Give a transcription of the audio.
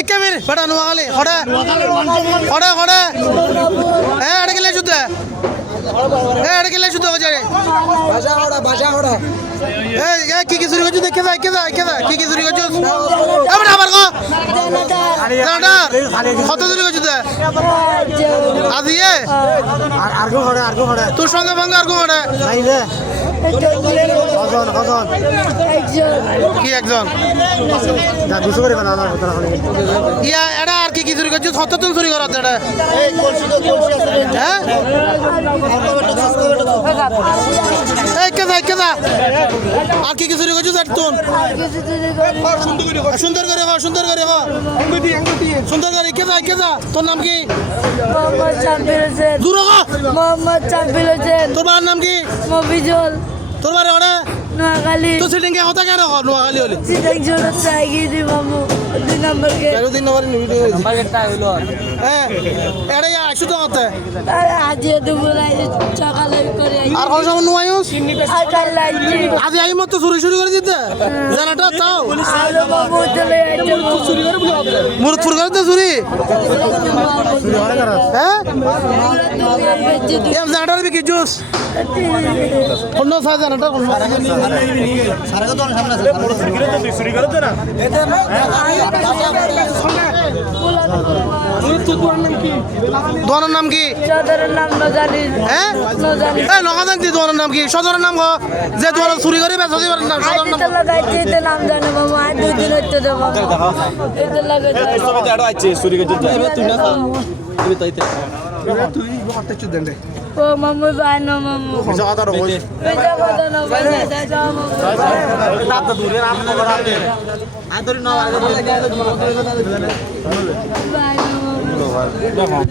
ইকে মির বেটা নোয়াখালী খড়ে খড়ে খড়ে এটা গেলে যুদ্ধ এটা গেলে যুদ্ধ হয়ে যায় কি কি চুরি করছো দেখে যা কে যা কি কি চুরি করছো আবার আবার কো কত চুরি করছো আজি আর গো খড়ে তোর সঙ্গে ভাঙ্গা আর গো খড়ে কি একজন ইয়া এটা আর কি কি চুরি করছো সত্তর চুরি করো এটা হ্যাঁ কেদা আর কি কি চুরি করছো তুন সুন্দর করে সুন্দর করে সুন্দর করে কেদা তোর নাম কি মোহাম্মদ সাব্বির হোসেন। তোর মার নাম কি মফিজুল। তোর বারে ওরে নোয়াখালী। তো সিটিং কে কথা কেন নোয়াখালী হলে সিটিং জোর চাইগি দি মামু 2 নম্বর কে 2 নম্বর নাম্বার কেটা হইলো হ্যাঁ এড়ে আইছো তো কত আজি দুপুরে সকালে করে আর কোন সময় নোয়াইস আকাল লাইছি আজি আই মত চুরি করে দিতে জানাটা তাও আলো বাবু চলে আইছে চুরি করে বলি মুরতপুর করে তো চুরি হ্যাঁ এম জানাটা বিকি জুস কোন সাজা জানাটা কোন সারা কত সামনে আছে চুরি করে তো না দোয়ানের নাম কি সদরের নাম নজানি। হ্যাঁ নজানি এই নগাদান দি দোয়ানের নাম কি সদরের নাম গো যে দোয়ান চুরি করে বেচা দিবার নাম সদরের নাম আইতে লাগাইতে তে নাম জানে মামু আই 2 দিন হইতে দেব এতে লাগাইতে ছবিতে আরো আছে চুরি করে দিতে তুই না তুমি তাইতে তুই করতে চুদেন রে ও মামু ভাই না মামু বিজা কথা রকম বেজা কথা না বেজা যা মামু রাত দূরে রাত নগর রাত আদরি না আগে ভাই না মামু